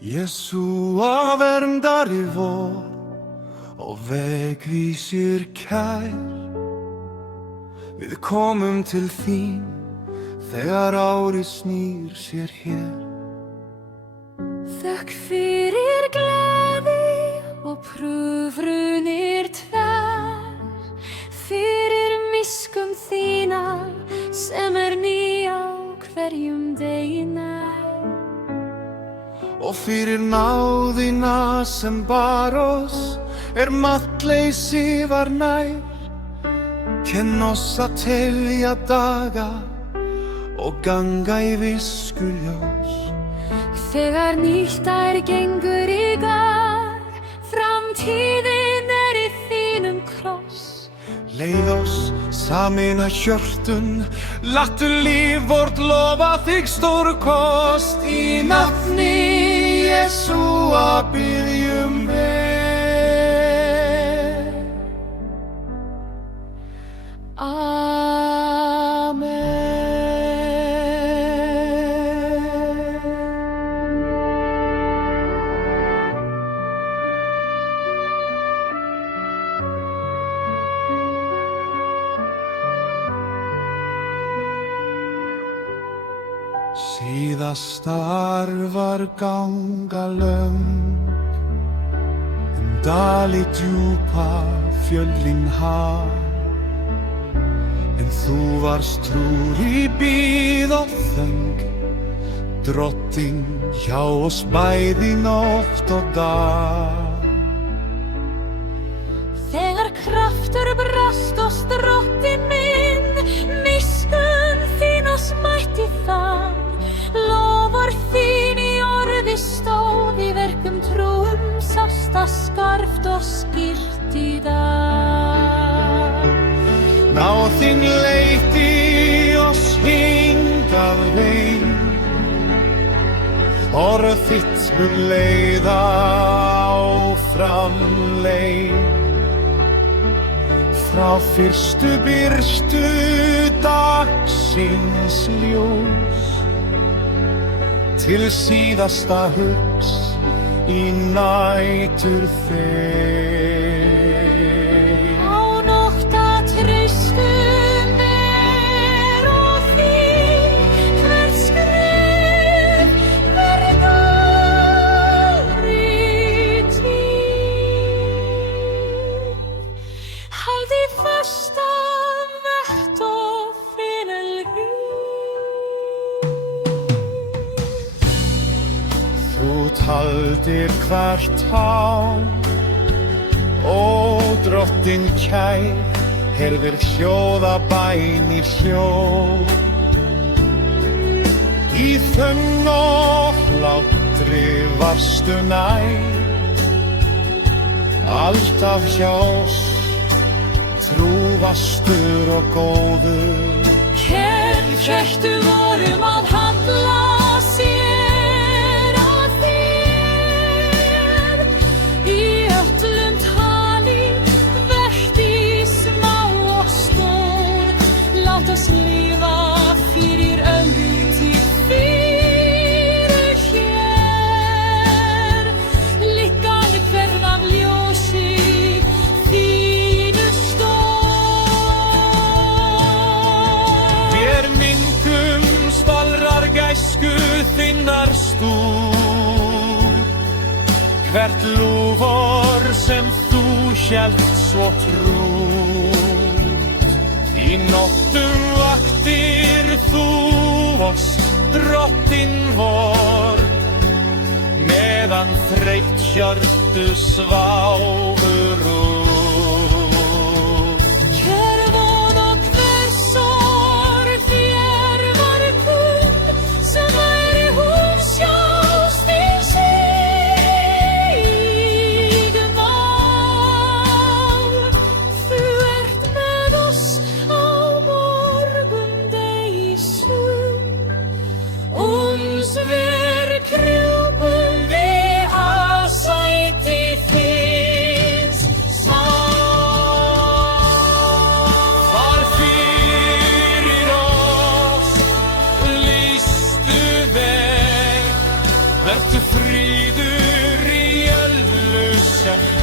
Jesúa verndari vor og vegvísir kær. Við komum til þín þegar árið snýr sér hér. Þökk fyrir gleði og prufrunir tvær, fyrir miskunn þína sem ný á hverjum degi nær. Og fyrir náðina sem bar oss máttleysi var nær. Kenn oss að telja daga og ganga í viskuljós. Þegar nýtt ær gengur í garð, framtíðin í þínum kross. Leið oss sameina hjörtun, láttu líf vort lofa þig stórkost. Í nafni Jesúa biðjum við. Síðasta ár var ganga löng, dali djúpa fjöllin haf. En þú varst trúr í bið og þöng, drottinn hjá oss bæði nótt og dag. Þegar kraftur brast oss, drottinn minn, miskunn þín oss mætti það. Lofar þín í orði stóð, í verkum trúum sást það skarpt og skýrt í dag. Náð þín leiddi oss hingað heim, orð þitt mun leiða áfram leið. Frá fyrstu birtu dagsins ljós til síðasta hugs í nætur þeir. Á nótt að traustum ber og þín, hvert skref verður í tíð. Haldi fast að vett og fylgi. Þú taldir hvert hár, ó drottinn kær, heyrðir hljóða bæn í hljóð. Í þögn og hlátri varstu nær, alltaf hjá oss, trúfastur og góður. Kættu vorum að handla sér að þér, í öllum tali, verti smá og stór. Lát oss lifa fyrir auðtíð fyrir hér, líkan hvern af ljósi þínu stór. Vér myndum stolrar gæsku þinnar stúr, hvert lofar sem þú hélt svo trútt. Í nóttum vaktir þú oss, drottinn vor, meðan þreytt hjörtu sváfu rútt. Kjör von og hver sorg þér var kunn, sem væri hún sjást í sigmál. Þú ert með oss á morgundegi sum, uns við krjúpum við að sæti þér. lesa